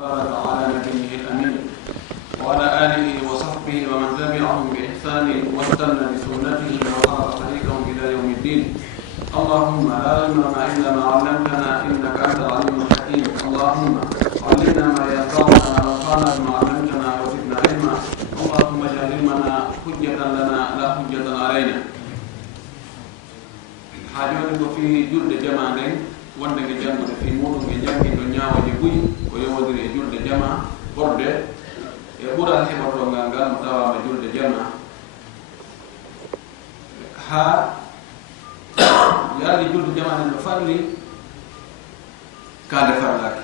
وبارك على نبيه الأمين وعلى آله وصحبه ومن تبعهم بإحسان واستنى بسنته وصار طريقهم إلى يوم الدين. اللهم لا علم لنا إلا ما علمتنا إنك أنت العليم الحكيم. اللهم علمنا ما ينفعنا وانفعنا بما علمتنا وزدنا علما. اللهم اجعل علمنا حجة لنا لا حجة علينا. حاجوني في جلد جماعة wonde nge jangude fi muɗum e jangiɗo ñaawoje buyi ko yowodiri e julde jama ɓorde e ɓural heɓotongal ngal mo tawama julde jama ha yardi julde jama nen no falli kande farlaki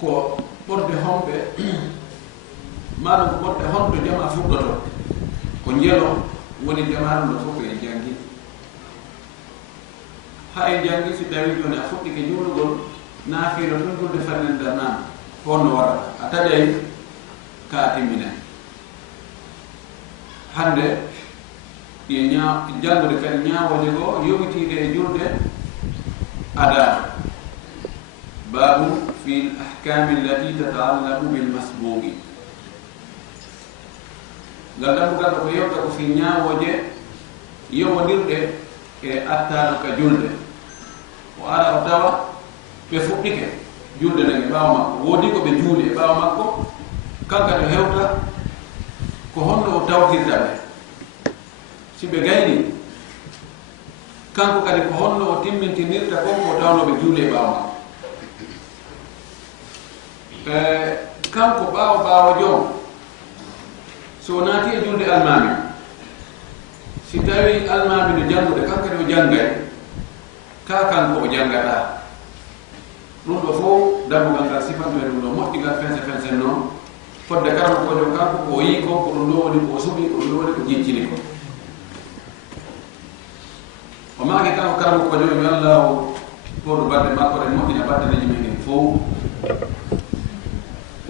ko ɓorde homɓe maɗum ko ɓorde honɗo jama fuɗɗoto ko njelo woni jama ɗum ɗo fof e jangi ha en jangi si tawi joni a fuɗɗike juulugol naafiro ɗum julde fannende nan honno waɗata a taƴay ka a timminani hande ɗi jangude kadi ñaawoje goo yowitiide e julde ada babu fi l ahkami allati tataallaku bilmasbuuqi ngal dambugal ɗo ko yewta ko fi ñaawoje yowodirɗe e attaɗo ka julde o ara o tawa ɓe fuɗɗike julde nage ɓaawa makko woodi ko ɓe juuli e ɓaawa makko kanka ɗo hewta ko honno o tawtirta ɓe si ɓe gayni kanko kadi ko honno o timmintinirta konko o tawnoɓe juuli e ɓaawa makko kanko ɓaawo joom so naati e julde almami si tawi almami no jangude kankadi o janggay ka kanko o janggaɗa ɗum ɗo fof dambugal ngal sifantume ɗum ɗo moƴƴigal fense noon fodde karamo kojo kanko ko o yii ko ko ɗum ɗo woni ko suɓi ko ɗum ɗo woni ko jiccini ko o maaki kanko karamo kojo yo allah o poɗo balɗe makko ɗe moƴƴina balɗeneji men en fof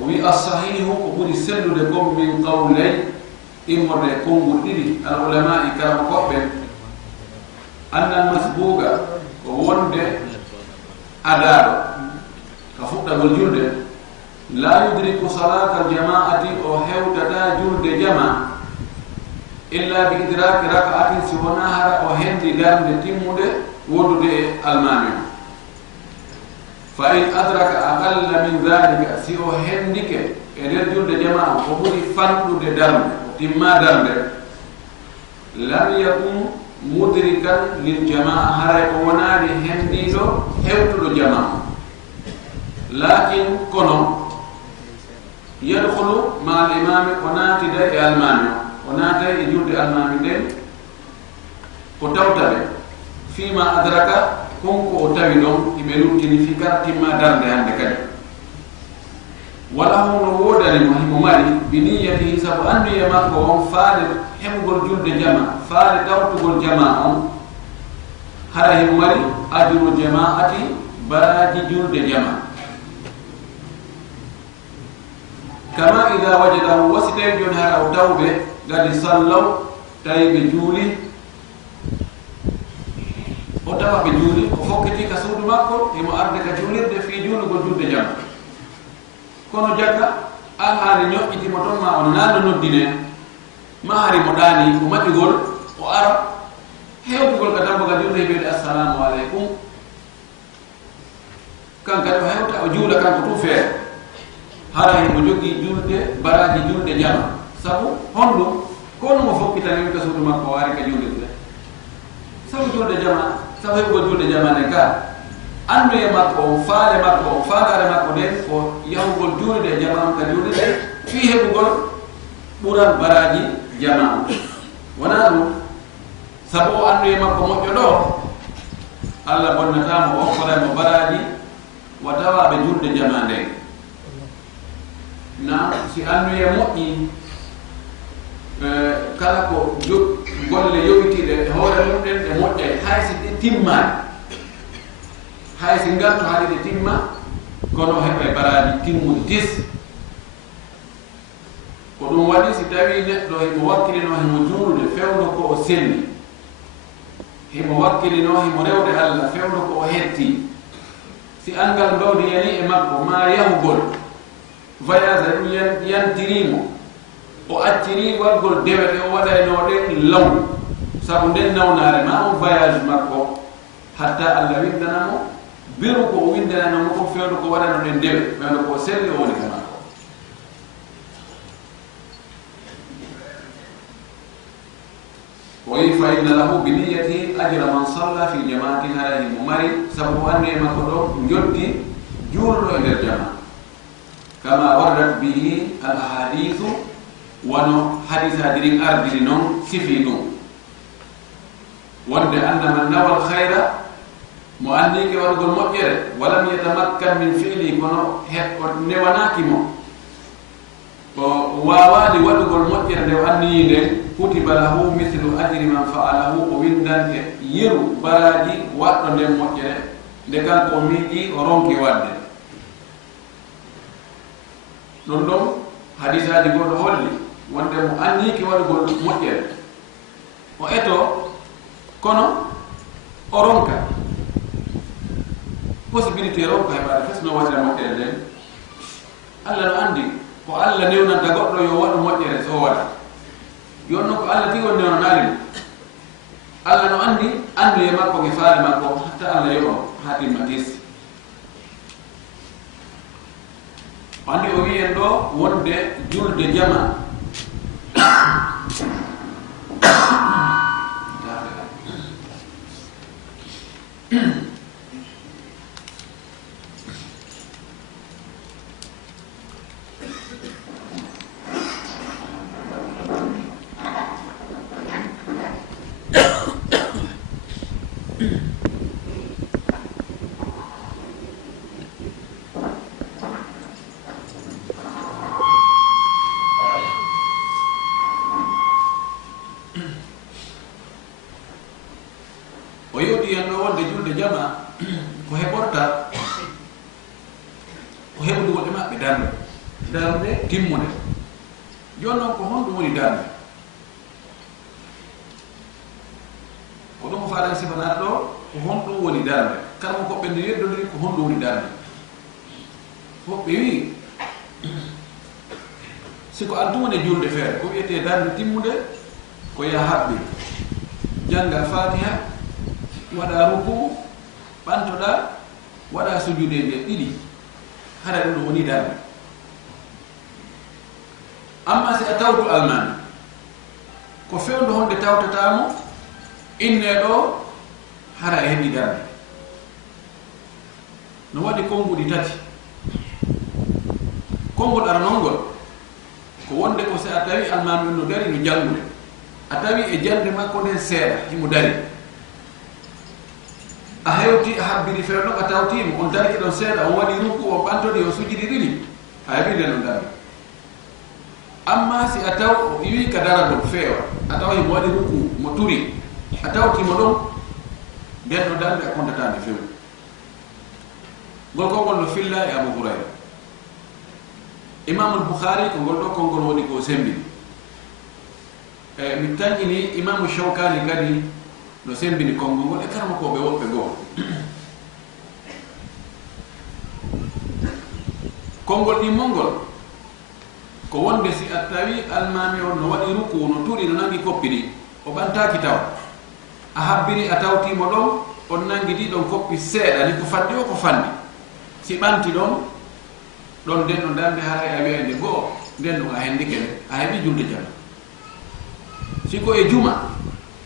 o wi assahihu ko ɓuri sellude kom min qawley immorde konngol ɗiɗi al ulama i karama koɓɓe annal masbuga ko wonde adaɗo ka fuɗɗagol julde la yudriku salata aljama'ati o hewtata julde jama illa bi idraki raka'atin si wona hara o hendi darde timmude wodude e almami o fa in adraka aqalla min dhalika si o hendike e nder julde jama o ko ɓuri fanɗude darde timma darde lam yakun mudrikan lil jamaa haray o wonaani hendiɗo hewtuɗo jama lakin kono yadkhulu ma al imami o naatida e almami o naatay e julde almami nden ko tawtaɓe fima adraka konko o tawi ɗon iɓe luttini fi kara timma darde hande kadi wala hono woodanimo himo mari bi niyatihi sabu anduye makko on faade heɓugol julde jama faade tawtugol jama on hara himo mari ajru jama'ati baraji julde jama kama ida wajadahu wasi tawi joni hara o tawɓe gadi sallaw tawi ɓe juuli o tawa ɓe juuli o fokkiti ka suudu makko himo arde ka juulirde fi juulugol julde jama kono jagga an haari ñoƴƴitimo toon ma on naano noddine ma haari mo ɗaani ko maƴƴugol o ara hewtugol ka dambogal julde wiide assalamu aleykum kankadi o hewta o juula kanko tout feere hara himo jogii julde baraji julde jama sabu honɗum kono mo fokkitani wi ka suudu makko o waari ka juulirde sabu julde jama sabu heɓugol julde jama nden ka anduye makko o faale makko o faagare makko nden ko yahugol juulde e jama ka juulirde fi heɓugol ɓural baraji jama wona ɗum sabu o anduye makko moƴƴo ɗo allah bonnatamo o hokkoraymo baraji wa tawaɓe julde jama nden na si anduye moƴƴi kala ko golle yowitiɗe e hoore mum ɗen ɗe moƴƴay haysi ɗe timmani haysi ngartu haali ɗe timma kono heɓe baraji timmuɗi tis ko ɗum waɗi si tawi neɗɗo himo wakkilino himo juulude fewno ko o selli himo wakkilino himo rewde allah fewno ko o hetti si angal mbawdi yani e makko ma yahugol voyage ɗum yantirimo o acciri wargol dewete o waɗaynoɗe law sabu nden nawnare ma on voyage makko hatta Allah windanamo biru ko o windanamo ko fewdo ko waɗano ɗen dewe ɓeɗo ko selli o woni kama وي فإن له بنيته أجر من صلى في جماعة هذه ممري سبب أن يمكن جدي جور إلى الجماعة كما وردت به الأحاديث ونو حديث هذه أرض لنون سفينون ورد أن من نوى الخير مؤنيك ورد المؤجر ولم يتمكن من فعله كنو نواناكمو ووالي ورد المؤجر لو أني كتب له مثل أجر من فعله ومندن يرو براجي واتو دم موجه دكان ko miji ronki wadde non don hadisaji godo holli wonde mo anni ki wadugol moƴƴere o eto kono o ronka possibilité ronka heɓade fesno waɗira moƴƴere nden Allah no andi ko Allah newnanta goɗɗo yo waɗu moƴƴere so waɗa yonno ko Allah tigo ne onali Allah no andi e makko ke faale makko hatta Allah yo hati matis andi o wi en do wonde julde jama ko heɓorta ko heɓude woɗɗe maɓɓe darde timmude joni noon ko honɗum woni darde ko ɗum faɗan sifanade ɗo ko honɗum woni darde kala mo koɓɓe nde yeddodiri ko honɗum woni darde woɓɓe wi siko antum woni julde feere ko wiyete darde timmude ko ya haɓɓi janga fatiha waɗa ruku ɓantoɗa waɗa sujudeje ɗiɗi hara ɗum ɗo woni darde amma si a tawtu almami ko fewndo honde tawtatamo inne ɗo hara e heɓi darde no waɗi konguɗi tati kongol aranongol ko wonde ko si a tawi almami on no dari no jangude a tawi e jande makko nden seeɗa himo dari a hewti a habbiri fewno a tawtimo on darki ɗon seeɗa on waɗi ruku o ɓantodi o sujidi ɗiɗi a heɓi nden on dari amma si a taw o iwi ka dara ɗon feewa a tawa himo waɗi ruku mo turi a tawtimo ɗon nden ɗo darde a kontatande fewu ngol kongol no filla e Abu Hurayra Imam al-Bukhari ko ngol ɗo kongol woni ko sembini mi tañini Imamu Shawkani kadi no sembini kongol ngol e karama koɓe woɓɓe goo kongol ɗimmol ko wonde si a tawi almami on no waɗi ruku no turi no nangi koppi ɗi o ɓantaki taw a habbiri a tawtimo ɗon on nanguidi ɗon koppi seeɗa ni ko faddi o ko fandi si ɓanti ɗon ɗon nden no darde haray a wiyande goo nden ɗum a hendikene a heɓi julde jam siko e juma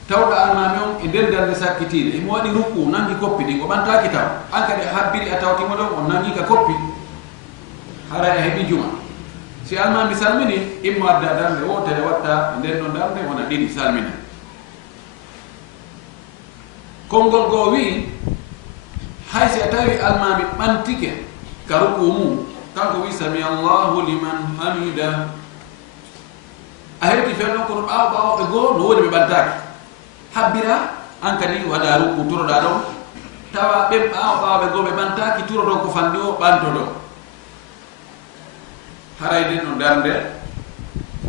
tawɗo almami on e nder darde sakkitiɗe imo waɗi ruku nangi koppi ɗi ko ɓantaki taw an kadi a habbiri a tawtimo ɗon on nangi ka koppi haray a heɓi juma si almami salmini immo adda darde wotere watta e nden ɗon darde wona ɗiɗi salmina konngol goo wi hay si a tawi almami ɓantike ka ruku mum kanko wi sami Allahu liman hamida a hewti fenno kono ɓawo ɓawoɓe goo no woni ɓe ɓantaki habbira an kadi waɗa ruku turoɗa ɗon tawa ɓen ɓawo ɓawoɓe goo ɓe ɓantaki turo ɗon ko fandi o ɓanto ɗon haray nden no darde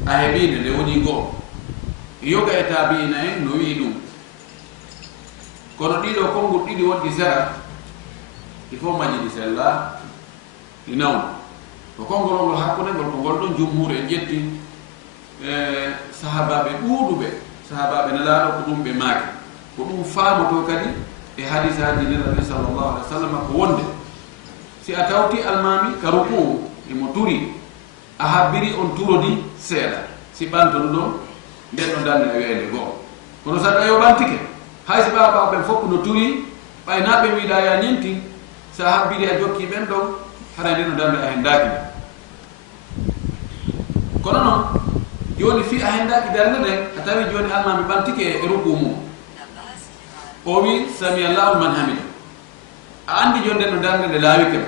a heɓinde nde woni goo yoga e tabiina en no wi ɗum kono ɗiɗo konngol ɗiɗi wonɗi sera il faut majidi sella inaw to kongol ngol hakkunde ngol ko ngol don jumhur en jetti sahababe duudube sahababe nalaado ko dum be maaki ko dum faamoto kadi e hadisaji nabi sallallahu alaihi wasallam ko wonde si a tawti almami ka ruku e mo turi a habbiri on turodi seeda si banto ɗum nden no dande e weede goo kono sa tawi o ɓantike hay si baba ɓen fof no turi ɓaynaɓe wiiɗa ya ñinti sa habbiri a jokki ɓen ɗon hara nde no dande a hendaki kono noon joni fi a hendaki darde nden a tawi joni almami ɓantike e ruku mum o wi sami allahu man hamida a andi joni nden no darde nde laawi kem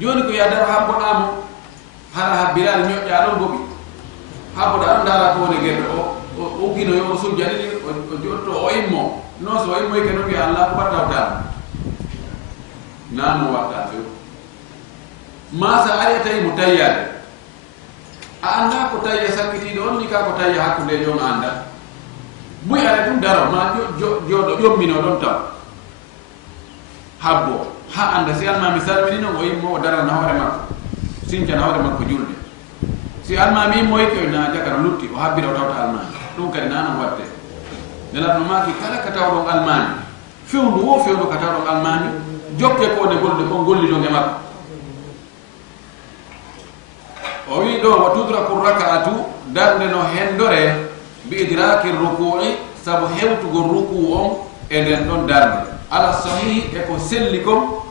joni ko yadara habboɗamo hara habbirade ñoƴƴa ɗon boɓi habboɗa ɗon dara ko woni guerɗe o uggino yo o sujjaɗiɗi o jotto o immo non so o immoyke noon wiya allah ko wattawtama nano watta few ma sa ari a tawi mo tayyade a anda ko tayya sakkitiɗo on ni ka ko tayya hakkude jom anda buy ara ɗum daro ma joɗo ƴommino ɗon taw habbo ha anda si almami salmini noon o immo o darana hoore makko sincana hoore makko julde si almami immoyke na jakara lutti o habbira o tawta almami ɗum kadi nanan watte nelaɗo maki kala ka tawɗon almami fewndu wo fewndu ka tawɗon almami jokke kode golde kon golliɗon e makko o wi ɗo wa tudraku raka'atu darde no hendore bi idraki ruku'i sabu hewtugo ruku on e nden ɗon darde ala sahihi e ko selli kom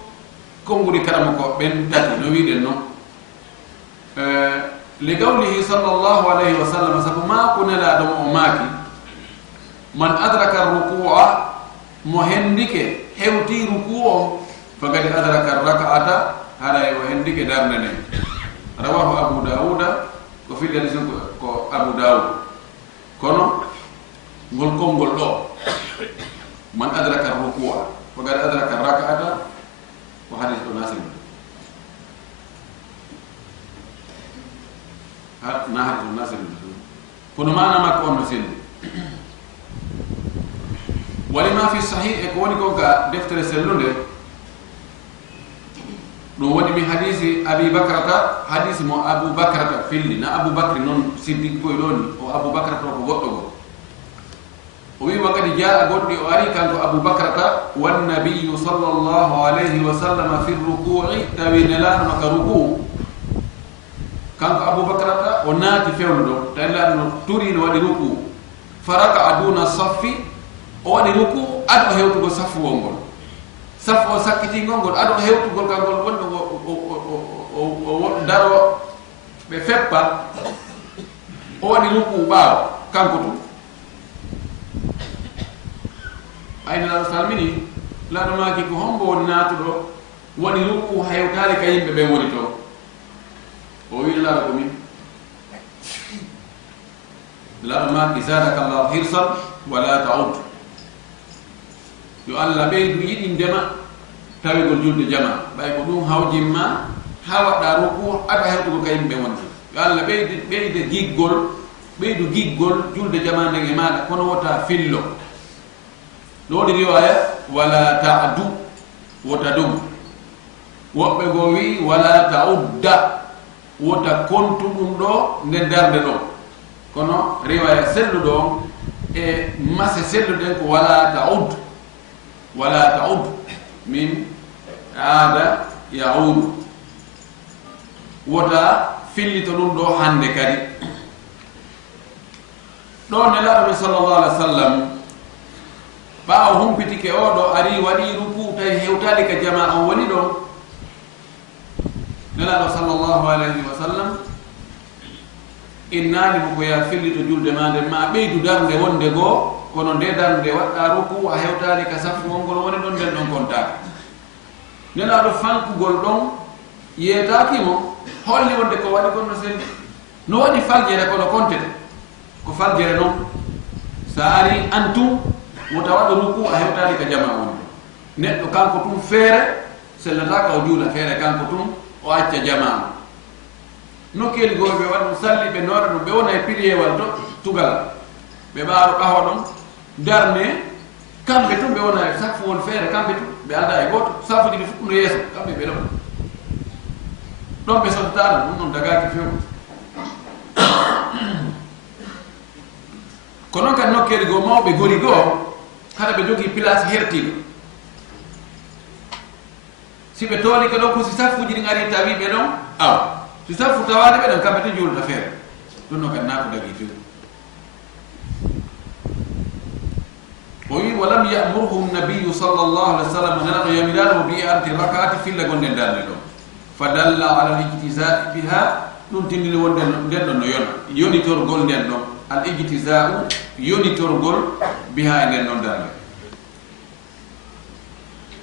konnguri karama ko ɓen tati no wiɗen noon li qawlihi sallallahu alayhi wa sallam sabu ma ko nelaɗon o maaki man adraka ruku'a mo hendike hewti ruku on fagadi adraka raka'ata haray o hendike darde nden rawahu abu dauda ko fillani ko abu daud kono ngol konngol ɗo man adraka ruku'a fagadi adraka raka'ata ko hadis ɗo nasim na hadis ɗo nasim kono mana makko on no selli walima fi sahih e ko woni ko ga deftere sellunde ɗum woni mi hadisi abi bakrata hadisi mo abou bakrata filli na abou bacry noon siddiqi koye ɗoni o abou bakrata o ko goɗɗo go o wi wa kadi jaa goɗɗi o ari kanko abou bakrata wannabiyu sallllahu alayhi wa sallam fi ruku'i tawi nelaɗo ka ruku kanko abou bakrata o naati fewno ɗo tawi nelaɗo no turi no waɗi ruku faraka aduna saffi o waɗi ruku aɗo hewtugo saffu wol ngol saffu o sakkitingol ngol aɗo hewtugol kangol wonɗo o daro ɓe feppa o waɗi ruku ɓaawo kanko tum ayno laɗo salmini laɗo maki ko hombo woni naatuɗo waɗi ruku hewtare ka yimɓe ɓe woni toon o wi laɗo ko min laɗo maki zadaka llahu hirsan wala taud yo allah ɓeydu yiɗi ndema tawigol julde jama ɓay ko ɗum hawjimma ha waɗɗa ruku aɗa hewtugo ka yimɓe wonde yo allah ɓeydu giggol julde jama nden e maɗa kono wota fillo ɗo waɗi riwaya wala ta'du wota ɗum woɓɓe go wi wala ta'udda wota kontu ɗum ɗo nde darde ɗo kono riwaya selluɗo on e mase selluɗen ko wala ta'ud min aada yaudu wota fillito ɗum ɗo hande kadi ɗo nelaɗo ɓe sallllahu alih wa sallam ɓaawo humpitike oɗo ari waɗi ruku tawi hewtali ka jama on woni ɗon nelaɗo sallllahu alayhi wa sallam innanimo ko ya fillito julde ma nden ma ɓeydu darde wonde goo kono nde darde waɗɗa ruku a hewtali ka saffu on ngol woni ɗon nden ɗon kontaka nelaɗo fankugol ɗon yeetakimo holli wonde ko waɗi gonno selli no waɗi faljere kono kontete ko faljere noon sa ari antum wota waɗa ruku a hewtali ka jama wonde neɗɗo kanko tum feere sellataka o juula feere kanko tum o acca jama nokkeli goo ɓe waɗa ɗum salli ɓe noora ɗum ɓe wona e piriyewal to tugal ɓe ɓaaro ɓaho ɗon darne kamɓe tum ɓe wona e saffu won feere kamɓe tum be anda e goto safu di fu no yeso kambe be don be sottare non daga ki few kono kan nokkede go mawɓe gori goo kada ɓe jogii place hertiɗo si ɓe tooli ke ɗon ko si saffuji ɗin ari tawi ɓe ɗon aw si saffu tawade ɓe ɗon kamɓe te juulata feere ɗum no kan naako dagi few o wi walam yamurhu nabiyu sallllahu alih wa sallam nanaɗo yamirano mbi arti rakati filla gonɗen darde ɗon fa dalla ala l ijtisai biha ɗum tindini wonde nden ɗon no yona yonitorgol nden ɗon al ijtisau yonitorgol biha e nden ɗon darde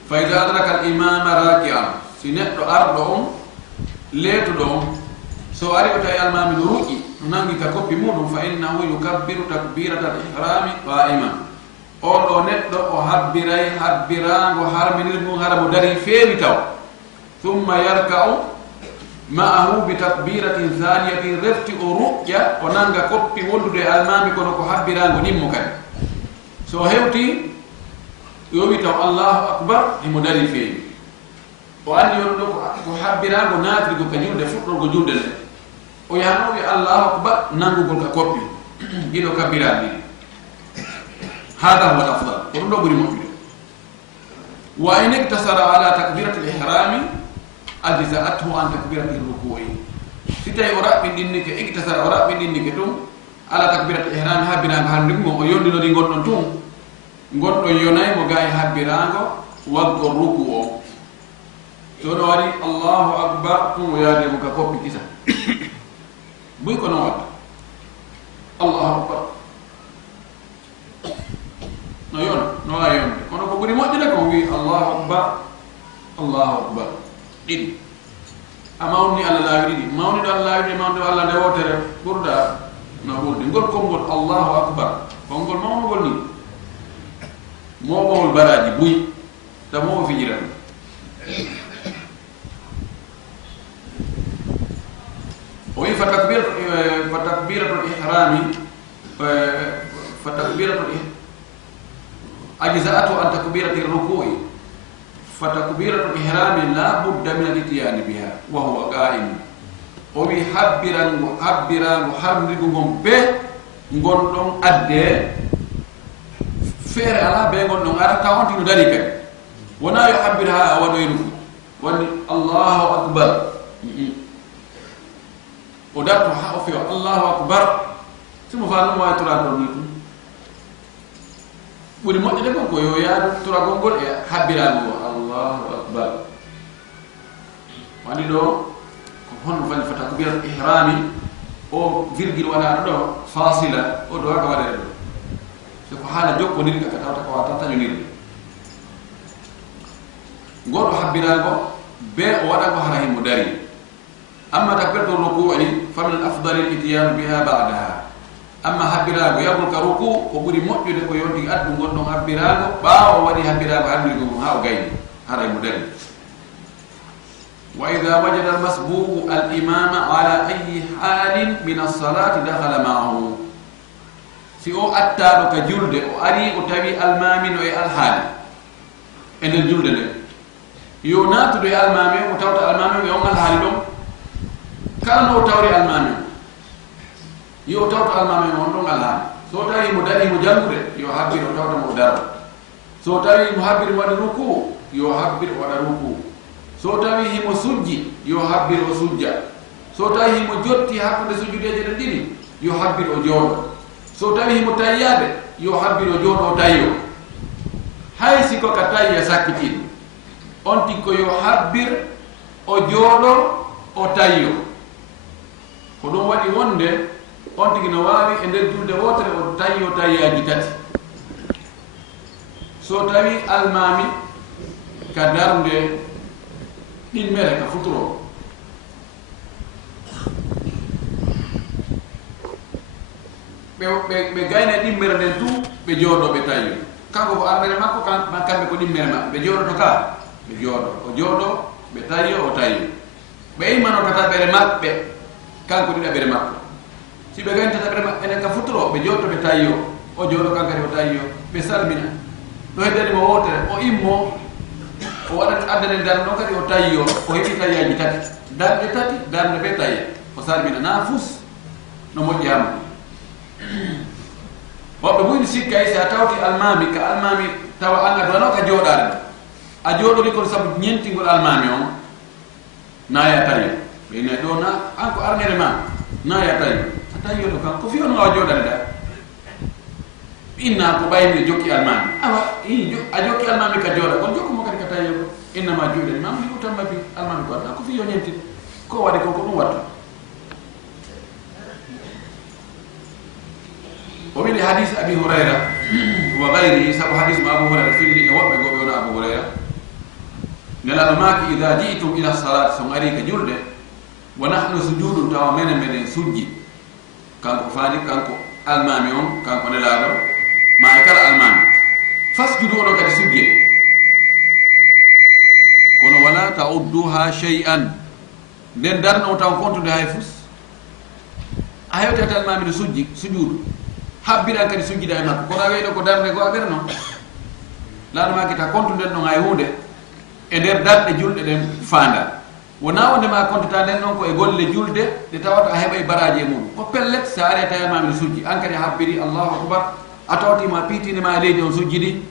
fa ida adraka al imama raki'an si neɗɗo arɗo on leetuɗo on so ari o tawi almami no ruƴƴi no nangi ka koppi muɗum fa innahu yukabbiru takbirata al ihrami qa'iman on ɗo neɗɗo o habbiray habbirago harminir mum hara mo dari feewi taw thumma yarka'u ma'ahu bi takbiratin thaniyatin refti o ruƴƴa o nanga koppi wondude e almami kono ko habbirago nimmo kadi so hewti yo wi taw allahu akbar imo dari feewi o andi on ɗo ko habbirago naatirigo ka julde fuɗɗorgo julde nde o yahano wi allahu akbar nangugol ka koppi ɗiɗo kabbiraɗi ɗiɗi hada huwa afdal ko ɗum ɗo ɓuri moƴƴude wa in iktasara ala takbirati l ihrami ajza'athu an takbirati ruku'i si tawi o raɓɓinɗinnike iktasara o raɓɓinɗinnike ɗum ala takbirati ihrami habbirago harndigo o yondinori gonɗon tun gonɗon yonay mo gayi habbirago waggo ruku o so ɗo wari allahu akbar tun o yaademo ka koppi kisa buy ko non watta allahu akbar no yona no wawi yonde kono ko ɓuri moƴƴude ko wi allahu akbar ɗiɗi a mawni allah laawi ɗiɗi mawniɗo allah laawi ɗi mawniɗo allah nde wotere ɓurɗa no ɓurde ngol konngol allahu akbar konngol mawnugol ni momowol baraji buy tamowo fijirani o wi fa takbiratul ihrami fa takbiratul ajza'atu an takbirati ruku'i fa takbiratul ihrami la budda min al-ityani biha wa huwa qa'im o wi habbirango harndigo ngon be gonɗon adde feere ala be gonɗon ara taw on tino dari kadi wona yo habbir ha waɗoyru wonni allahu akbar o darto ha o fewa allahu akbar simo fa ɗum wawi toraɗon ni tum ɓuri moƴƴude kon ko yo yaadu toragol ngol e habbirago o allahu akbar wani ɗo ko honno fani fa takbirat ihrami o virgule waɗaɗo ɗo fasila o do waka waɗere ɗo so ko haala jokkoniri ka tawta ko wata tañonirde goɗɗo habbirago be o waɗago hara himo dari amma takbiratul ruku'i fa min al afdali al ityanu biha ba'daha amma habbirago yagol ka ruku ko ɓuri moƴƴude ko yonti addu gonɗon habbirago ɓaawo waɗi habbirago harndigo mum ha o gayni haray mo dari wa ida wajada al masbuqu al imama ala ayi halin min as-salati dakhala ma'ahu si o attaɗo ka julde o ari o tawi almamino e alhaali e nder julde nde yo natude e almami o tawta almami e on alhaali ɗon kala no o tawri almami yo tawta almami on ɗon alhaali so tawi mo dari mo jangude yo habbir o tawta mo daro so tawi mo habbir waɗi ruku yo habbir o waɗa ruku so tawi himo sujji yo habbir o sujja so tawi himo jotti hakkude sujjudeje ɗen ɗiɗi yo habbir o jooɗo so tawi himo tayyade yo habbir o jooɗo o tayyo hay siko ka tayya sakkitiɗo on tigko yo habbir o jooɗo o tayyo ko ɗum waɗi wonde on tigi no wawi e nder julde wotere o tayyo tayyaji tati so tawi almami ka darde ɗimmere ka futuro ɓe gayne ɗimmere nden tu ɓe jooɗo ɓe tayyo kanko ko armere makko kamɓe ko ɗimmere maɓɓe ɓe jooɗoto ka ɓe jooɗo o jooɗo ɓe tayyo o tayyo ɓe immano tataɓere maɓɓe kanko ɗiɗaɓere makko si ɓe gayni tataɓere maɓɓe enen ka futuro ɓe jooɗo ɓe tayyo o jooɗo kankadi o tayyo ɓe salmina ɗo heddanimo wotere o immo o waɗat addane darno kadi o tawi o heɓi tawiyaji tati darde tati darde ɓe tawi o salmina na fus no moƴƴama woɓɓe ɓuyni sikka si a tawti almami ka almami tawa an adowano ka jooɗade a jooɗori kono saabu ñentigol almami on naya tawi ɓeyna ɗo na an ko arnere ma naya tawi a tawi oɗo kan ko fiyono awa jooɗade da inna ko ɓayni jokki almami awa a jokki almami ka jooɗa kon jokkumo kadi ka tawi o innama juuɗen mam ndi utan mabi almami ko waɗa ko fiyo ñenti ko waɗi ko ɗum wattu o wiɗi hadis abi hurayra wa gayrihi sabu hadis mo abou hurayra filli e woɓɓe goɓe wona abou hurayra nelaɗo maki ida jiitum ila salat son ari ka julde wa nahnu sujudum tawa menen meɗen sujji kanko faani kanko almami on kanko nelaɗo ma e kala almami fasjudu oɗo kadi sujje kono wala taudduha shay'an nden darno taw kontude hay fus a hewte almami no sujji sujudu habbiran kadi sujjida e makko kono a weyɗo ko darde go aɓere noon laaɗo ma kita kontunden ɗon hay hunde e nder darɗe julɗe ɗen fanda wona wonde ma kontata nden noon ko e golle julde ɗe tawata a heɓa e baraji e muɗum ko pellet sa ari a tawi almami no sujji an kadi a habbiri allahu akbar a tawtima piitinema e leydi on sujjidi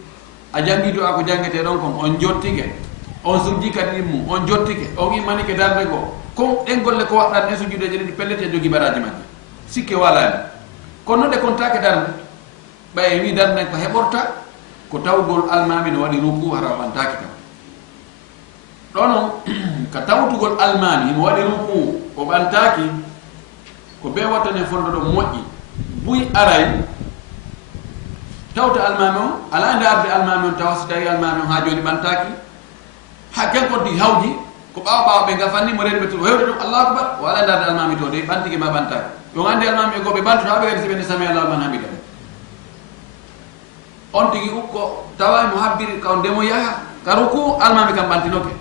a jangguido a ko jangguete ɗon kon on jottike on sujji kadi ɗimmum on jottike on immanike darde goo kon ɗen golle ko waɗɗan e sujjudeje ɗiɗi pellet e jogui baraji majji sikke walani kono noon ɗe kontake darde ɓaye wi darde ko heɓorta ko tawgol almami no waɗi ruku hara o ɓantaki kam ɗo noon ka tawtugol almami mo waɗi ruku o ɓantaki ko be wattane fondo ɗo moƴƴi buy aray tawta almami on ala nde arde almami on tawa so tawi almami on ha joni ɓantaki ha kenkoddi hawji ko ɓawa ɓe gafanni mo renɓe to hewde ɗum allahu akbar o ala nde arde almami to de ɓantiki ma ɓantaki yo andi almami e goɓe ɓantuto haɓe kadi siɓene sami allahu man hamida on tigi ukko tawa mo habbiri kaw ndemo yaha ka ruku almami kam ɓantinoke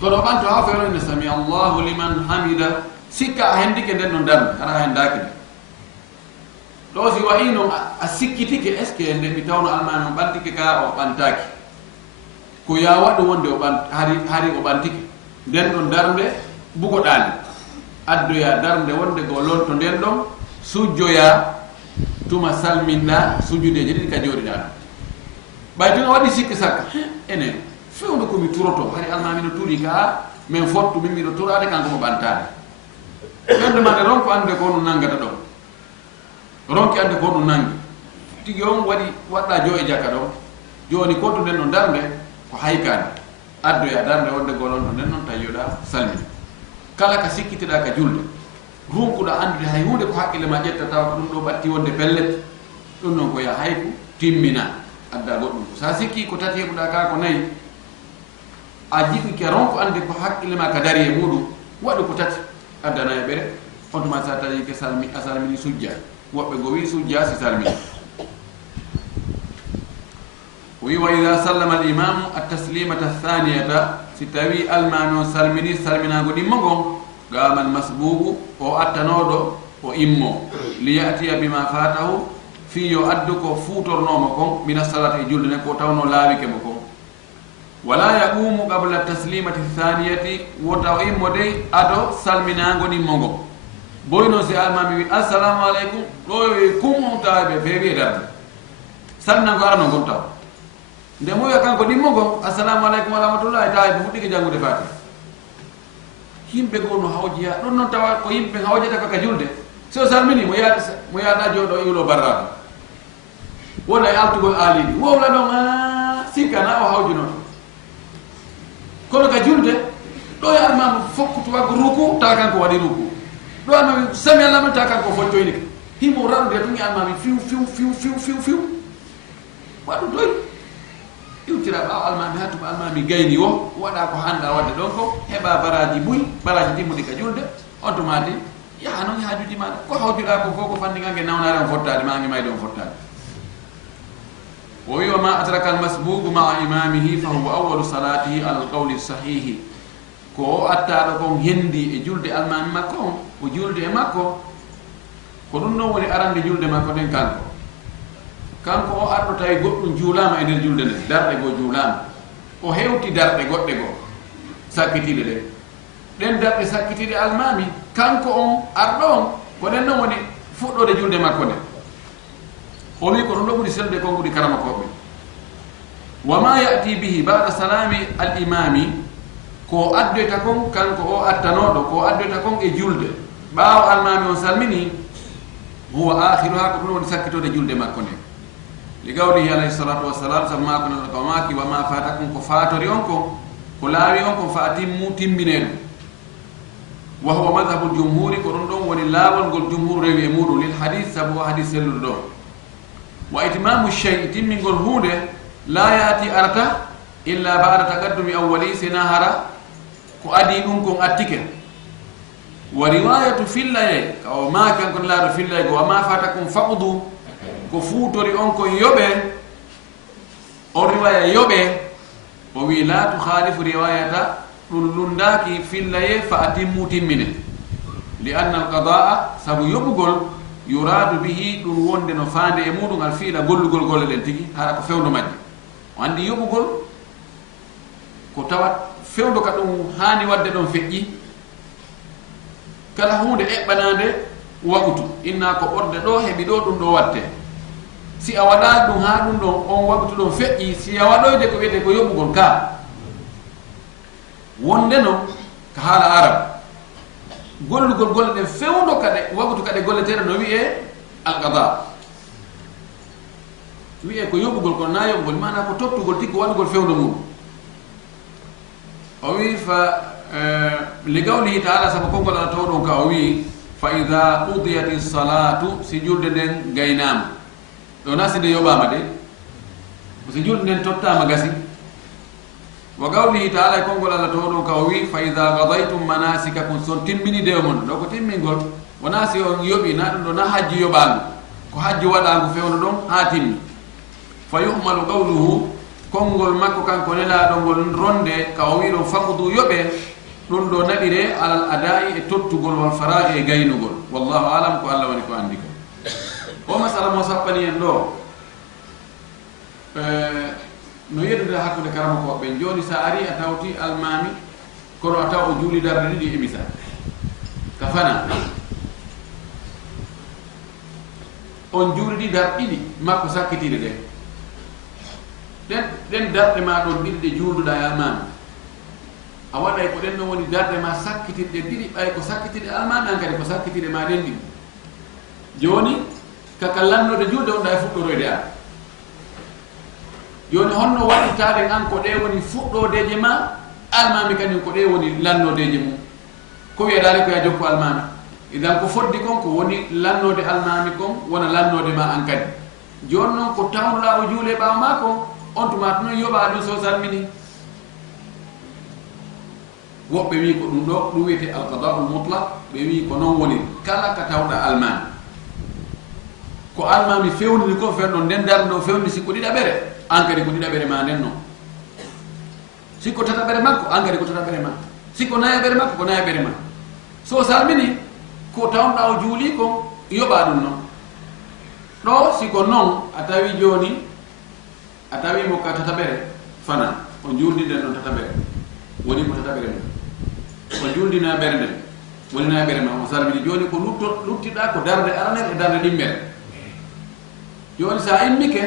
kono o ɓanto ha fewnone sami allahu liman hamida sikka a hendike nden no darde hara a hendaki de ɗo si wayi noon a sikkitike est ce que nde mi tawno almami on ɓantike ka o ɓantaki ko ya waɗu wonde o hari o ɓantike nden ɗon darde bugoɗani addoya darde wonde go lonto nden ɗon sujjoya tuma salminɗa sujjudeje ɗiɗi ka jooɗiɗa ɗum ɓay tun a waɗi sikki sakka enen fewde komi turoto hari almami no tuuri ka min fottu min miɗo turade kanko mo ɓantade ɓerde mande ronko ande ko ɗum nangata ɗon ronki ande ko ɗum nangi tigi on waɗi waɗɗa jo e jakka ɗon joni kontu nden ɗon darde ko haykade addoya darde wonde go lonto nden noon tawiyoɗa salmina kala ka sikkitiɗa ka julde runkuɗa andude hay hunde ko haqqille ma ƴetta tawa ko ɗum ɗo ɓatti wonde pellet ɗum noon ko ya hayku timmina adda goɗɗum sa sikki ko tati heɓuɗa ka ko nayyi a jiɗi ke ronko ande ko haqqille ma ka dari e muɗum waɗu ko tati addana e ɓere on tuma sa tawi ke a salmini sujja woɓɓe go wi sujja si salmini o wi wa ida sallama al imamu attaslimata athaniyata si tawi almami on salmini salminago ɗimmo gon gamal masbugu o attanoɗo o immo li yatiya bima fatahu fi yo addu ko futornomo kon mina salata e julde nden ko tawno laawike mo kon wala yaqumu qabla taslimati thaniyati wota o immo de ado salminago ɗimmo gon boy noon si almami wi assalamu aleykum ɗo wi kum on tawaɓe feewi e darde salminango arano gon taw nde mo wiya kanko ɗimmo gon assalamu aleykum wa rahmatullah e tawi mo fuɗɗike janngude fati yimɓe goo no hawjiya ɗon noon tawa ko yimɓe hawjata kaka julde so salmini mo yaada jooɗo iwlo barrado wona e altugol aaliɗi wowla ɗon a sikkana o hawjunoto kono ka julde ɗo e almama fokkutu waggo ruku tawa kanko waɗi ruku ɗo almami sami allahma tawa kanko foccoynike himo raɗude tun e almami fiw waɗu doy iwtira ɓaw almami ha tuma almami gayni o waɗa ko handa wadde ɗon ko heɓa baraji buy baraji timmuɗi ka julde on tumati yaha noon haajuji maɗa ko hawtiɗa ko fof ko fandigangue nawnare on fottade ma angue mayde on fottade o wi wa ma adraka almasbugu maa imamihi fa huwa awalu salatihi ala alqawli sahihi ko o attaɗo kon hendi e julde almami makko on o julde e makko ko ɗum ɗon woni arande julde makko ɗen kanko o arɗo tawi goɗɗum juulama e nder julde nde darɗe goo juulama o hewti darɗe goɗɗe goo sakkitiɗe ɗe ɗen darɗe sakkitiɗe almami kanko on arɗo on ko ɗen ɗon woni fuɗɗode julde makko nde o wi ko ɗum ɗo ɓuri sellude kon ɓuri karama koɓe wama yati bihi bada salami al imami ko addoyta kon kanko o attanoɗo ko addoyta kon e julde ɓaawo almami on salmini huwa akhiruha ko ɗum woni sakkitode julde makko nde li gawlihi alayhi salatu wassalam sabu mako no ko maki wa ma fatakum ko fatori on ko laawi on ko fa timmu timmine ɗum wa huwa madhabul jumhuri ko ɗum ɗon woni laawol ngol jumhur rewi e muɗum lil hadith sabu o hadith selluɗo ɗo wa itmamu shey timmingol hunde la yaati arata illa ba'da taqaddumi awwali sina hara ko adi ɗum kon attike wa riwayatu fillaye kawo ma kankon laaɗo fillaye go wa ma fatakum faqdu ko fuutori on kon yoɓe on riwaya yoɓe o wi la tukhalifu riwayata ɗum lundaki fillaye fa atimmu timmine li anna alqada'a sabu yoɓugol yuradu bihi ɗum wonde no faande e muɗum al fiila gollugol golle ɗen tigi hara ko fewndo majje o andi yoɓugol ko tawat fewndo ka ɗum hani wadde ɗon feƴƴi kala hunde eɓɓanade waɓutu inna ko ɓorde ɗo heɓi ɗo ɗum ɗo watte si a waɗa ɗum ha ɗum ɗon on waɓutu ɗon feƴƴi si a waɗoyde ko wiyete ko yoɓugol ka wonde no ka haala arab gollugol golle ɗen fewndo kaɗe waɓutu kaɗe golleteɗe no wiye alqada wiye ko yoɓugol kono na yoɓugol mana ko tottugol tiggo waɗugol fewndo mum o wi fa li gawlihi taala sabu konngol ala taw ɗon ka o wi fa ida qudiyati salatu si julde nden gaynama ɗo na si nde yoɓama de si julde nden tottama gasi wa gawlihi taala e konngol allah taw ɗon ka o wi fa ida gadaytum manasikakum son timmini dewo mon ɗo ko timmingol wona si on yoɓi na ɗum ɗo na hajji yoɓangu ko hajji waɗangu fewno ɗon ha timmi fa yuhmalu qawluhu konngol makko kanko nelaɗo ngol ronde ka o wi ɗon fakudu yoɓe ɗum ɗo naɓire alal adai e tottugol wal fara'i e gaynugol wallahu alam ko allah woni ko andi ko o masala mo sappani en ɗo no yeddude hakkude karama ko ɓen joni sa ari a tawti almami kono a taw o juuli darde ɗiɗi emisa ka fana on juuliɗi darɗe ɗiɗi makko sakkitiɗe ɗen darɗe ma ɗon ɗiɗi ɗe juulduɗa e almami a waɗay ko ɗen ɗon woni darɗe ma sakkitiɗe ɗiɗi ɓay ko sakkitiɗe almami an kadi ko sakkitiɗe ma ɗen ɗiɗi joni kaka lannode julde on ɗa e fuɗɗoroyde an joni honno waɗirtaɗe an ko ɗe woni fuɗɗodeje ma almami kañum ko ɗe woni lannodeje mum ko wiyeɗare ko ya jokku almami idan ko foddi kon ko woni lannode almami kon wona lannode ma an kadi joni noon ko tawnuɗa o juule ɓawa ma kon on tumata noon yoɓa ɗum so salmini woɓɓe wi ko ɗum ɗo ɗum wiyete alqada'ul mutlaq ɓe wi ko noon woni kala ka tawɗa almami ko almami fewnini ko fen ɗon nden darde o fewni sikko ɗiɗaɓere an kadi ko ɗiɗaɓere ma nden noon sikko tataɓere makko an kadi ko tataɓere ma sikko nayaɓere makko ko nayaɓere ma so salmini ko tawɗa o juuli kon yoɓa ɗum noon ɗo siko noon a tawi joni a tawimo ka tataɓere fana o juuldinden ɗon tataɓere woni ko tataɓere mum o juuldina ɓere nden woni nayaɓere ma o salmini joni ko luttiɗa ko darde aranere e darde ɗimmere joni sa immike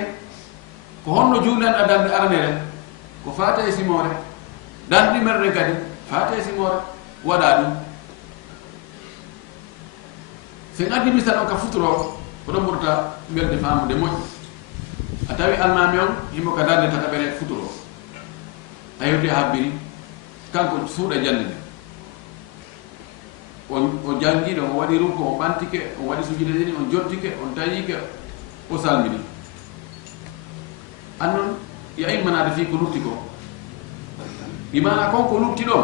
ko honno juulanɗa darde aranere ko fata e simore darde ɗimmere ɗen kadi fata e simore waɗa ɗum sen addi misal on ka futuro ko ɗon ɓurta ɓerde famude moƴƴi a tawi almami on himo ka darde tataɓere futuro a yewti a habbiri kanko suuɗa jande nde o jangiɗo o waɗi ruko o ɓantike o waɗi sujude ɗiɗi on jottike on tayike o salmini annon ya immanade fi ko lutti ko imana kon ko lutti ɗon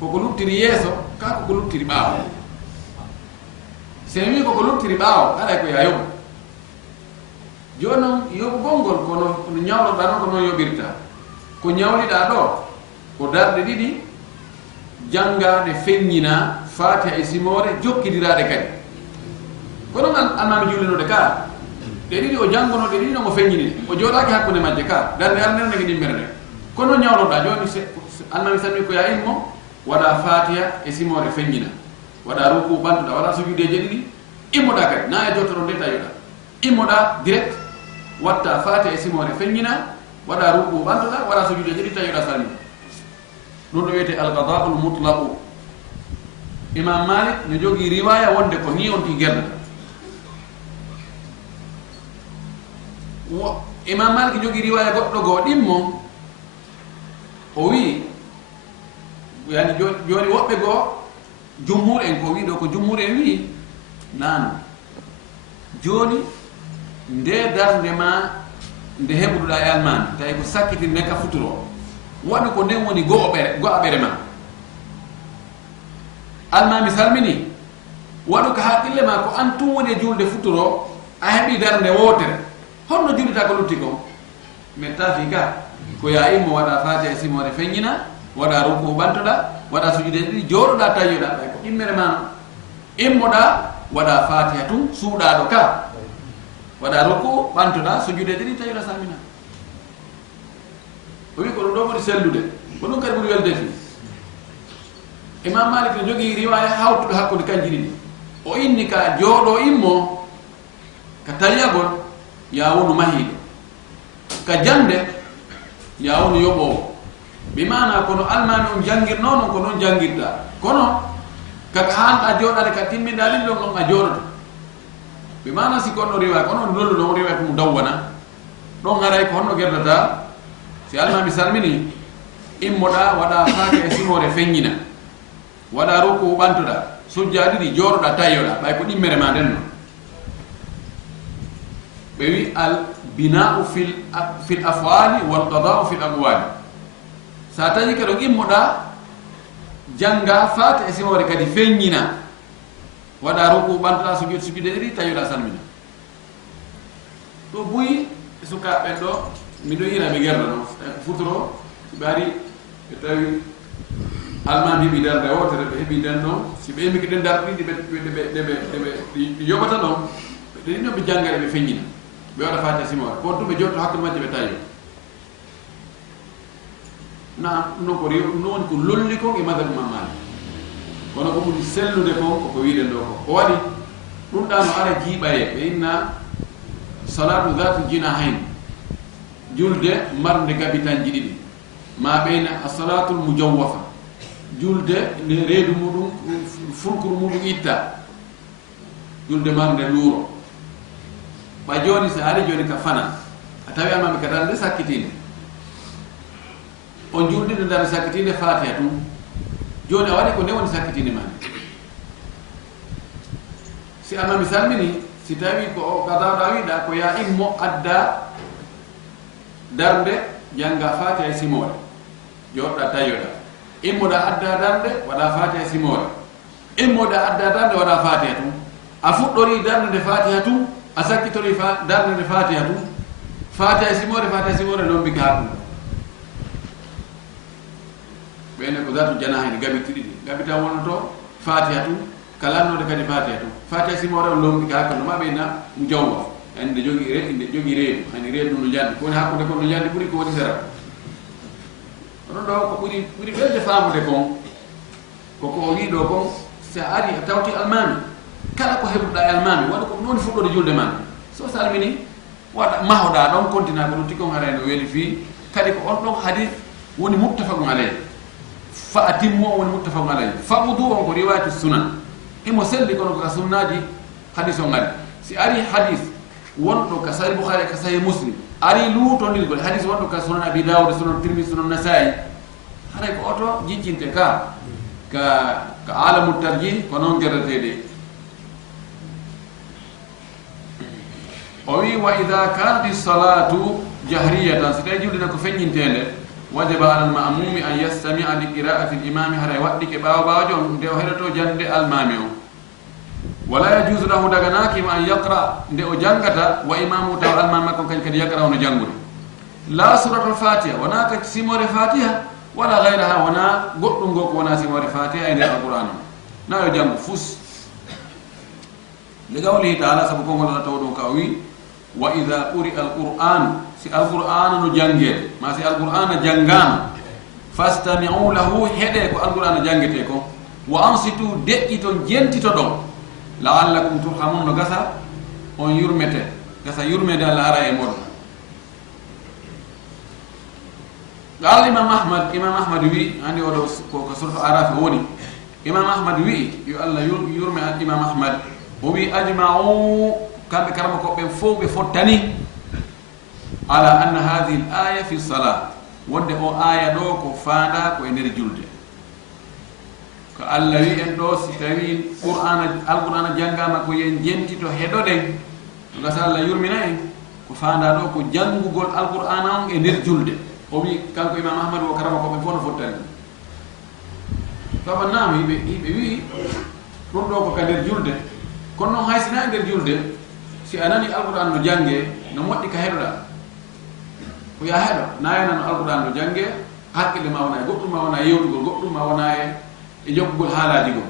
koko luttiri yeeso kako ko luttiri ɓaawo sen wi koko luttiri ɓaawo haɗay ko ya yoɓu joni noon yoɓugol ngol kono ñawloɗa noon ko noon yoɓirta ko ñawliɗa ɗo ko darɗe ɗiɗi jangade feññina fatiha e simore jokkidiraɗe kadi kono almami juulinode ka ɗe ɗiɗi o janngono ɗe ɗiɗi noon o feññini o jooɗaki hakkude majje ka darde arnere nege ɗimmere nde kono ñawloɗa joni almami salmi ko ya immo waɗa fatiha e simore feññina waɗa ruku ɓantuɗa waɗa sujudeje ɗiɗi immoɗa kadi na e jottoro nde tawiɗa immoɗa direct watta fatiha e simore feññina waɗa ruku ɓantuɗa waɗa sujudeje ɗiɗi tawiɗa salmi ɗum ɗo wiyete alqadaul mutlaqu imam malik ne jogui riwaya wonde ko ni on ti gerdata imam malik jogui riwaya goɗɗo goo ɗimmo o wi yani joni woɓɓe goo jumhur en ko wi ɗo ko jumhur en wi nano joni nde darde ma nde heɓuɗuɗa e almami tawi ko sakkiti nekka futuro waɗu ko nden woni go'aɓere ma almami salmini waɗu ko haqqille ma ko an tum woni e julde futuro a heɓi darde wotere honno jullita ko lutti ko mais tafi ka ko ya immo waɗa fatiha e simore feññina waɗa ruku ɓantoɗa waɗa sujude ɗiɗi jooɗoɗa tawiyoɗa ɓay ko immere ma immoɗa waɗa fatiha tum suuɗaɗo ka waɗa ruku ɓantoɗa sujude ɗiɗi tawiyoɗa salmina o wi ko ɗum ɗo ɓuri sellude ko ɗum kadi ɓuri welde fi imam malik ne jogui riwaya hawtuɗo hakkude kanji ɗiɗi o inni ka jooɗo immo ka tawiyagol ya wonu mahiɗo ka jande ya wonu yoɓowo bi mana kono almami on jangirno non ko non jangirta kono kaka hanɗa joɗade ka timminɗa ɗin ɗon ɗon a joɗoto bi mana si konno riwaya kono lollu ɗon riwaya ko mu dawwana ɗon haray ko honno gerdata si almami salmini immoɗa waɗa fatiha e simore feññina waɗa ruku ɓantoɗa sujja ɗiɗi joɗoɗa tayoɗa ɓay ko ɗimmere ma nden non ɓe wi al bina'u fil af'ali wal qada'u fil aqwali sa tawi keɗo immoɗa janga fatiha e simore kadi feññina waɗa ruku ɓantoɗa sujude ɗiɗi tayoɗa salmina ɗo buyi sukaɓe ɗo miɗo yira ɓe gerda no futuro ɓe ari ɓe tawi almami heɓi darde wotere ɓe heɓi nden ɗon si ɓe yimiki ɗen darde ɗiɗi ɗi yoɓata ɗon ɓe ɗiɗo ɓe jangare ɓe feññina ɓe waɗa fatiha simore kon tum ɓe jotto hakkude majje ɓe tawi na non ko non woni ko lolli kon e madhabu imam malik kono ko ɓuri sellude kon koko wiɗen ɗo ko waɗi ɗum ɗa no ara jiiɓaye ɓe inna salatu dhatu jinahayn julde marde gabitanji ɗiɗi ma ɓeyna as-salatul mujawwafa julde nde reedu muɗum fulkuru muɗum itta julde marde luuro ɓa joni so ari joni ka fana a tawi amami ka darde sakkitinde on juldinde darde sakkitinde fatiha tum joni a waɗi ko nde woni sakkitinde mani si amami salmini si tawi ko kadawɗa wiɗa ko ya immo adda darde janga fatiha e simore joɗɗa tayoɗa immoɗa adda darde waɗa fatiha e simore immoɗa adda darde waɗa fatiha tum a fuɗɗori darde nde fatiha tum a sakkitori darde nde fatiha tum fatiha e simore non mbika hakkude ɓene ko zatu janahani gabiti ɗiɗi gabi tan wonnoto fatiha tum kalannode kadi fatiha tum fatiha simore on lombika hakkude ma ɓeyna mu jawwa ande inde jogui reedu hani reedu no jandi ko woni hakkude kon no jandi ɓuuri ko woni sera onon ɗo ko ɓuuri welde famude kon koko o wi ɗo kon so ari a tawti almami kala ko heɓuɗa e almami waɗa ko noon fuɗɗode julde man so salmini waɗa mahoɗa ɗon continue ko ɗum tikon haray no weeli fi kadi ko on ɗon hadis woni muttafaqun alayhi fa atimmo woni muttafaqun alayhi fa wudu on ko riwayatu sunan imo selli kono ko ka sunnaji hadis o ngari si ari hadis wonɗo ka sahih bukhari ka sahih muslim ari luutondirgol hadis wonɗo ka sunan abi dawud sunan tirmidhi sunan nasai haray ko oto jiccinte ka alamu tarjih ko noon gerreteɗe o wi wa ida kanati salatu jahriyatan so tawi juldina ko feññintende wajaba ala almamumi an yastamia li qira'ati l'imami haray waɗɗike ɓawo jon nde o heɗoto jande almami o wala yajuzu lahu daganakima an yaqra nde o jangata wa imamu taw almami makko kañ kadi yaqra ono jangude la suratul fatiha wona ka simore fatiha wala gayraha wona goɗɗum ngo ko wona simore fatiha e nder alqur'an o na yo jangu fus li qawlihi taala sabu kongol Allah taw ɗum ka o wi wa ida quri'a alqur'an si alqur'ana no jangede ma si alqur'ana jangama fastami'u lahu hede ko alqur'ana jangete ko wa ansitu de'ito jentito don la'allakum turhamun no gasa on yurmete gasa yurmede Allah ara e modon قال إمام أحمد وي عندي ولو كسرت عرف وني إمام أحمد وي يلا يرمي الإمام أحمد وبي أجمعوا كان بكرمكم بفوق بفتني على أن هذه الآية في الصلاة ودي أو آية دوكو فانا كو إنري جلد كالله وي إندو ستوين القرآن جنگا كو ينجنتي تو هدو دين نغسال الله يرمي نين كو فانا دوكو جنگو قول القرآن إنري جلد obi kanko imam ahmad wo karama ko be fono fottani baba nam hibe wi dum do ko kader julde kono haysina der julde si anani alquran no jange no moddi ka hedoda ko ya hedo nayana no alquran no jange hakkile ma wona goddum ma wona yewdugol goddum ma wona e jokkugol haalaji go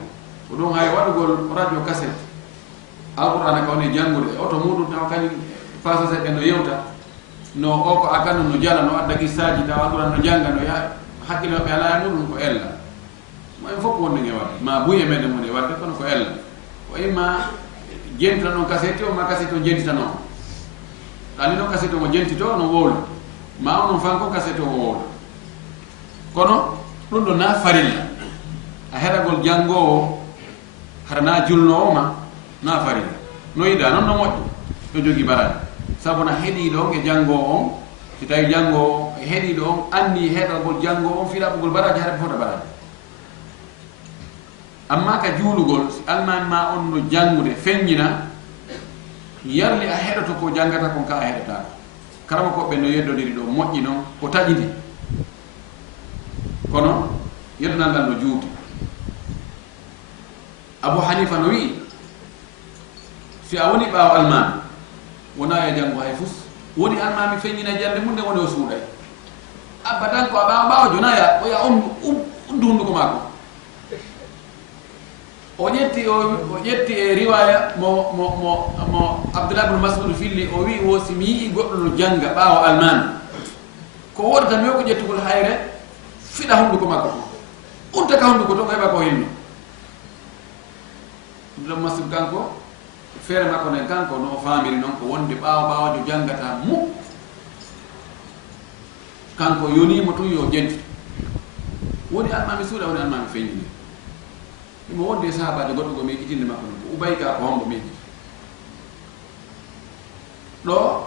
ko don hay wadugol radio cassette alquran ka woni jangude auto mudum taw kany fasa se no yewta no o ko akano no jala no adda kisaji taw alquran no janga no ya hakkilo be ala mudum ko ella mo en fop wonde nge wadde ma buye mede mo ne wadde kono ko ella ko imma jentita non cassette o ma cassette o jentita non ani no cassette o jentito no wolo ma on fanko cassette o wolo kono dum do na farilla a heragol jangowo harana julno ma na farilla no ida non no moddo do jogi barade sabuna hedi do nge jango on si tay jango hedi do anni hedagol jango on filabugol baraji hada fota baraji amma ka juulugol si alman ma on no jangude feññina yarli a heɗoto ko jangata kon ka a heɗata karama ko ɓe no yeddodiri ɗo moƴƴi noon ko taƴidi kono yeddunal ngal no juuti Abu Hanifa no wi si a woni ɓaawo almami wona e jango hay fus woni almami feññina jande mum nde woni o suuɗay abadan ko a ɓaawo jonaya o ya undu hunduko maako o ƴetti e riwaya mo Abdullah ibn Mas'ud filli o wi wo si mi yii goɗɗo no janga ɓaawo almami ko wodata mi ko ƴettugol hayre fiɗa hunduko makko unta ka hunduko to ko heɓa ko hinno Abdullah ibn Mas'ud kanko feere makko nen kanko no famiri noon ko wonde ɓaawojo jangata mu kanko yonimo tun yo jenti woni almami suuɗa woni almami feññini mo wonde sahabaade goɗɗo go miijitinde makko non ko ubay ka ko hombo miiji ɗo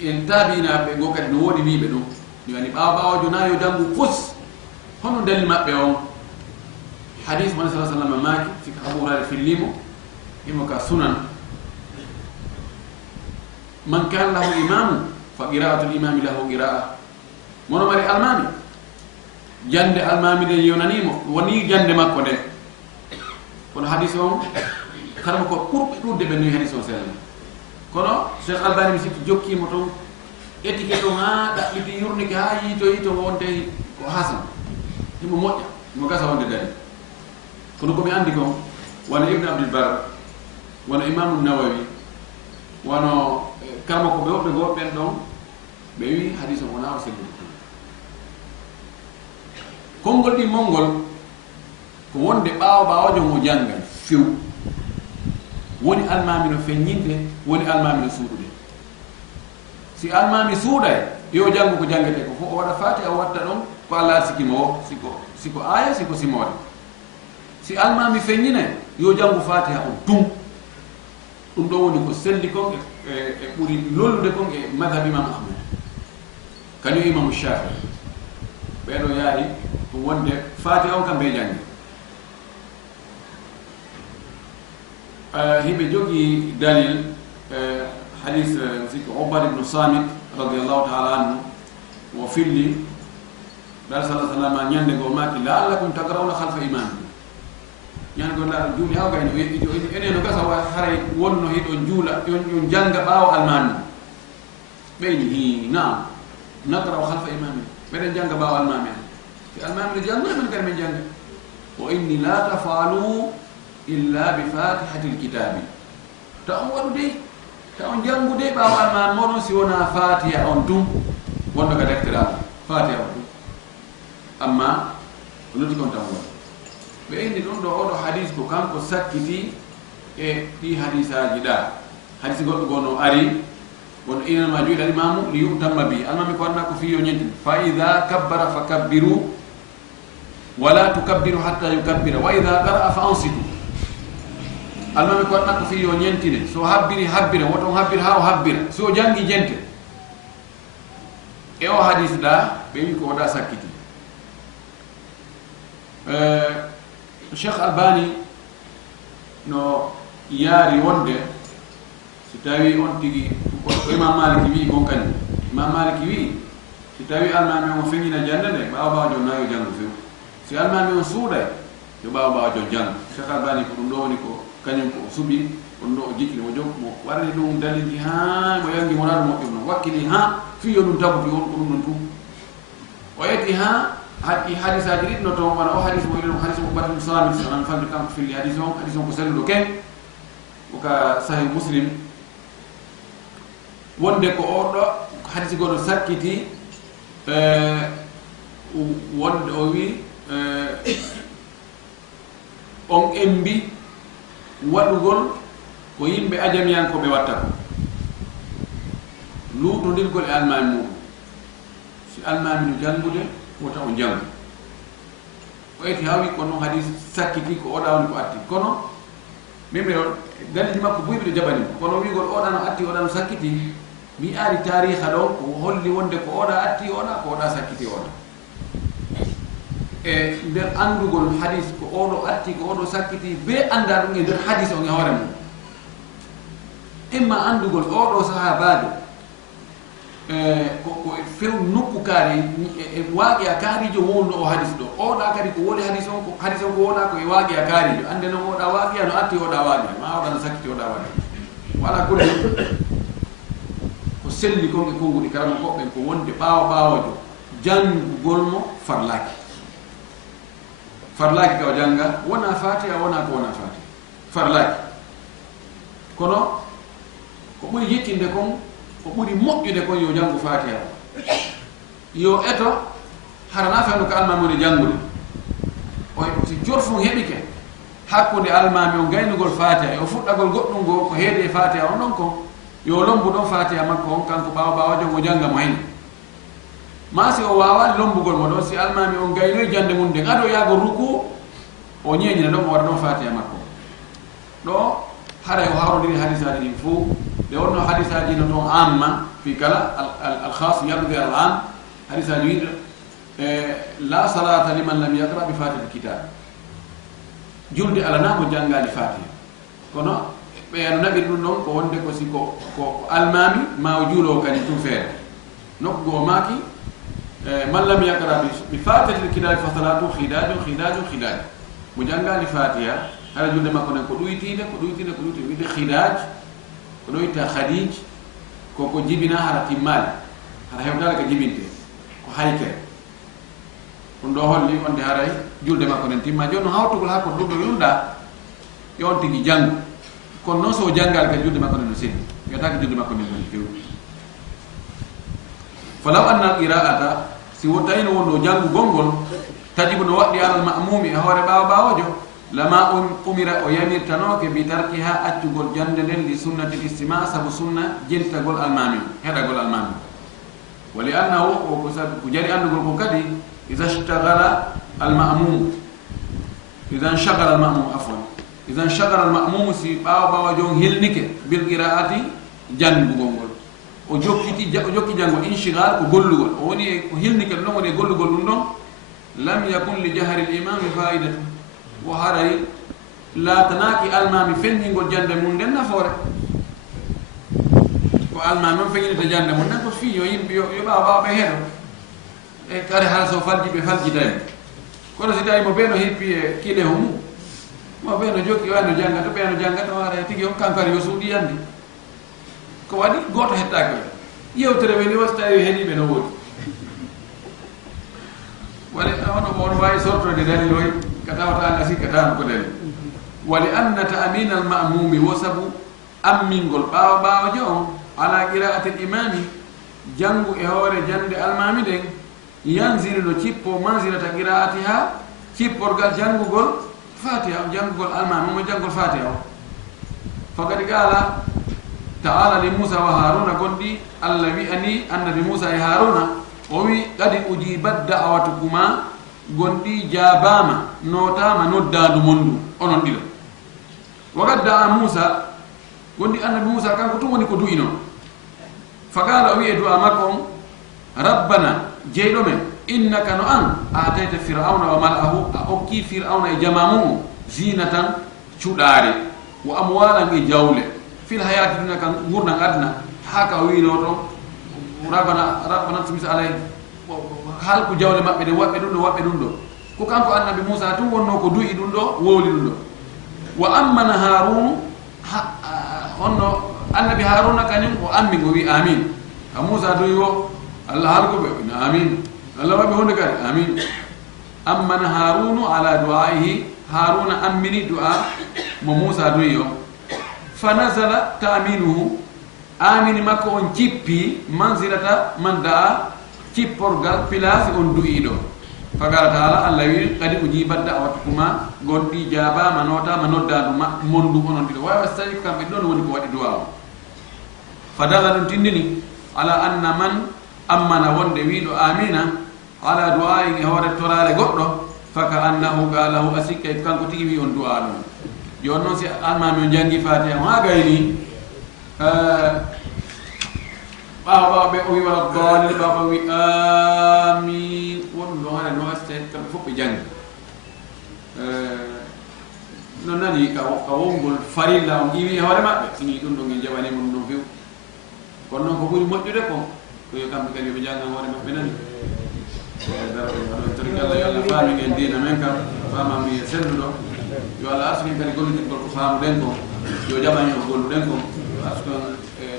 en taabinaɓe go kadi no woodi wiiɓe ɗum mi wani ɓaawojo na yo janngu fus hono dalli maɓɓe on hadis mo sallallahu alaihi wasallam maaki sika Abu Hurayra fillimo imo ka sunan man kana lahu imamu fa qira'atul imami lahu qira'a mono mari almami jande almami de yonanimo woni jande makko de kono hadis on karama ko ɓurɓe ɗudde ɓe no hadis o sella kono Cheikh Albani mi sikki jokkimo toon étiquette o ha ɗaɓɓiti yurnike ha yito wonte ko hasan imo moƴƴa imo gasa wonde dari kono komi andi kon wona Ibn Abdul Bar wono Imamu Nawawi wono karama ko ɓe woɓɓe goɓɓen ɗon ɓe wi hadis o wona o sellude konngol ɗi mongol ko wonde ɓaawojo mo jangal few woni almami no feññinde woni almami no suuɗude si almami suuɗay yo jangu ko jangete ko fof o waɗa faati o watta ɗon ko Allah sikimo o siko aya siko simode si almami feññinay yo jangu fatiha o ɗum ɗo woni ko selli kon e ɓuri lollude kon e madhab Imam Ahmad kañum Imam Shafi ɓeɗo yaari ko wonde fatiha on kam ɓe jangi himɓe jogi dalil hadis sikko Ubad ibn Samit radiyallahu ta'ala anhu wo filli dal sallallahu alaihi wasallam ñande go maki la'allakum taqrawna khalfa imam ñande go la juuli haw gayno enen no gasa wa haray wonno hido juula yon janga baawo almani ɓeyni hi naam naqra khalfa imam ɓeɗen janga baawo almami fi almami le janga men kadi men janga wa inni la tafalu illa bi fatihati alkitabi ta on waɗu dey ta on jangude ɓaawo almami moɗon si wona fatiha on tum wonɗo ka defteral fatiha on tum amma ko noti kon tan woni ɓe indi ɗum ɗo oɗo hadis ko kanko sakkiti e ɗi hadisaji ɗa hadis goɗɗo gono ari wono inanma juuɗe alimamu li yutamma bi almami ko wanna ko fiyo ñenti fa ida kabbara fa kabbiru wala tukabbiru hatta yukabbira wa ida qara'a fa ansitu almami ko wanna ko fiyo ñentine so habbiri habbira woton habbira ha o habbira so jangi jente e o hadis ɗa ɓe wi ko oɗa sakkiti Cheikh Albani no yaari wonde si tawi on tigi ko Imam Maliki wi gon kañum Imam Maliki wi si tawi almami on feñina jande nde ɓaawa ɓaawa jon nayo janngo few si almami on suuɗay yo ɓaawa ɓaawa jon janngo Cheikh Albani ko ɗum ɗo woni ko kañum ko o suɓi on ɗo o jikkini o jog mo warni ɗum dalilji ha mo yangi monaɗo moƴƴum noon wakkili ha fiyo ɗum tabuti on ko ɗum ɗon tum o yetti ha hadisaji ɗiɗi no toon wona o hadis mo ɗum hadis mo ɓaɗum samit sanan fambi kanko filli hadis on ko selluɗo ken oka sahih muslim wonde ko oɗo hadis goɗo sakkiti wonde o wi on embi waɗugol ko yimɓe ajamiyankoɓe watta ko luutodirgol e almami muɗum si almami no jangude wota o jangu o eti hawi kono noon hadis sakkiti ko oɗa woni ko atti kono min ɓe dalilji makko buyɓe ɗo jaɓani kono wigol oɗa no atti oɗa no sakkiti mi ari tariha ɗo ko holli wonde ko oɗa atti oɗa ko oɗa sakkiti oɗa e nder andugol hadis ko oɗo atti ko oɗo sakkiti be anda ɗum e nder hadis on e hoore mum imma andugol oɗo sahabajo ko few nokku kaari e waaƙi a kaarijo wonno o hadis ɗo oɗa kadi ko woni hadis on ko woɗa ko e waaƙi a kaarijo ande noon oɗa waaƙiya no atti oɗa waaƙi ma oɗa no sakkiti oɗa waɗi wala kulle ko selli kon e konngudi karama koɓɓen ko wonde ɓaawojo janngugol mo farlaki ka o jannga wona fatiha wona ko wona fatiha farlaki kono ko ɓuri yettinde kon ko ɓuri moƴƴude kon yo janngu fatiha yo eto harana fewno ko almami woni janngude o si jorfum heɓike hakkude almami o gaynugol fatiha yo fuɗɗagol goɗɗum ngo ko heedi e fatiha on ɗon kon yo lombu ɗon fatiha makko on kanko ɓaawajo mo jannga mo hen ma si o wawa lombugol mo ɗon si almami on gaynoy jande mum nden aɗo yaago ruku o ñeñina ɗon o waɗa ɗon fatiha makko ɗo haray o hawrodiri hadisaji ɗin fo ɓe wonno hadisaji no toon amma fi kala alkhas yabde al am hadisaji wiɗo la salata liman lam yaqra bi fatihati kitab julde alana mo janngani fatiha kono ɓeyano naɓiri ɗum ɗon ko wonde ko si ko almami ma o juulo kadi tum feere nokku go maki man lam yaqra bi fatihati kitab fa salatu khidaj mo janngani fatiha hara julde makko nen ko ɗuytide wiide khidaj ko ɗo witta khadij koko jibina hara timmade hara hewtade ko jibinte ko haykere ɗum ɗo holli onde haray julde makko nen timma joni no hawtugol hakko ɗum ɗo yulɗa yo on tigui janggo kono noon so janggal kadi julde makko nen no seddi wiyatake julde makko nen woni fewɗi falaw anna al qira'ata si wottayino wonno janggu gongol tajibu no waɗɗi alal ma'mumi e hoore ɓawojo lama umira o yamirtanoke bi tarkiha accugol jande nden li sunnati istima sabu sunna jentagol almami heɗagol almami wa li annahu ko sabu ko jari andugol ko kadi iza ishtaghala almamum idan shaghala almamum afwan idan shaghala almamum si ɓawajo hilnike bil qira'ati jangugol ngol o jokki jangol inshigal ko gollugol o woni ko hilnike ɗum woni gollugol ɗum ɗon lam yakun li jahri al-imami fa'idatu wo haray laatanaki almami feññingol jande mum nden nafoore ko almami on feññinita jande mum nden ko fi yo yimɓe yo ɓawaɓe heeɗo e kare hala so falji ɓe faljitaymo kono si tawi mo ɓeeno hippi e kilehu mum mo ɓeeno jokki wayno janggata ɓeeno janggata o ara tigi on kankari yo suuɗi yandi ko waɗi goto hettaki ɓe yewtere weni wasi tawi heeɗiɓe no woodi waɗi ono wawi sortode dalil oy ka tawata anga sikka tano ko dalil wali anna ta'min al ma'mumi wo sabu ammingol ɓawa joom ala qira'ati al imami jangu e hoore jande almami den yanzil no cippo manzilata qira'atiha cipporgal jangugol fatiha jangugol almami mo jangol fatiha faqad qala ta'ala li Musa wa Haruna gondi Allah wi ani annabi Musa e Haruna o wi qad ujibat da'watukuma gondi jabama notama noddandu mondu onon dilo waqad da'a Musa gondi annabi Musa kanko tum woni ko du'ino faqala o wi e du'a makko rabbana jeydo men innaka no an atayta fir'auna wa mala'ahu a okki fir'auna e jamamu zinatan cuɗaare wa amwalan e jawle fil hayati dunya kan gurna adna haka wino to rabbana tumisa alay hal ko jawle mabbe de wabbe dum do ko kanko annabi Musa tum wonno ko du'i dum do woli dum do wa ammana harun honno annabi haruna kanyum o ammi go wi amin ka Musa du'i wo Allah har ko be amin Allah wabbe honde kare amin ammana harunu ala du'aihi haruna ammini du'a mo Musa du'i yo fanazala ta'minuhu amini makko on cippi manzilata man da'a cipporgal pilasi on du'ido fagara taala Allah wi kadi ujibat da'watukuma gondi jaba manota manodda mondu onon dido wa wastaji kambe don woni ko wadi du'a fadala dun tindini ala anna man ammana wonde wiido amina ala du'a'i hore torale goddo faka annahu qalahu asika kanko tigi wi on du'a dum yon non si almami on jangi fatiha ha gayni baba be o wi wala dalil baba wi amin won do hare no aste kam fopbe jangi non nani ka wongol farilla on iwi hore mabbe ni dum do ngi jabani mun do fiu kon non ko buri moddude ko yo kambe kadi be janga hore mabbe nani yalla faami ngen dina men kam faama mi sendudo yo Allah asmi kadi gollude ko faamu den ko yo jabani o gollu den ko asko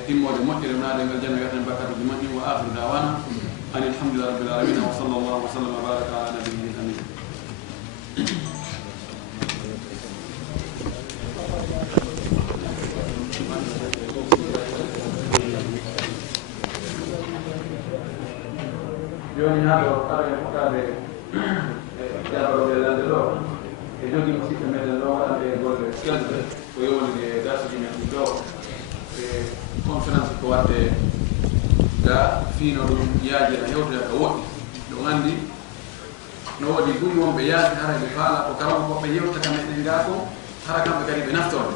timmode moƴƴere naade ngal janno wiyaten bakatu bi majjum wa akhiru dawana an alhamdulillahi rabbil alamin wa sallallahu wa sallam wa baraka ala nabiyyil amin joni haɗo ara e fotade jaɓaɗoɓe lande ɗo e jogi musidɓe meɗen ɗo waɗande golle kelɗe ko yowni e dasuji men ɗum ɗo conférence ko watte ga fiino ɗum yaajira hewtoya ko woɗɗi ɗum anndi no waɗi ɗum wonɓe yaasi hara ɓe faala ko kala koɓe yewta ka meɗen ga ko hara kamɓe kadi ɓe naftorde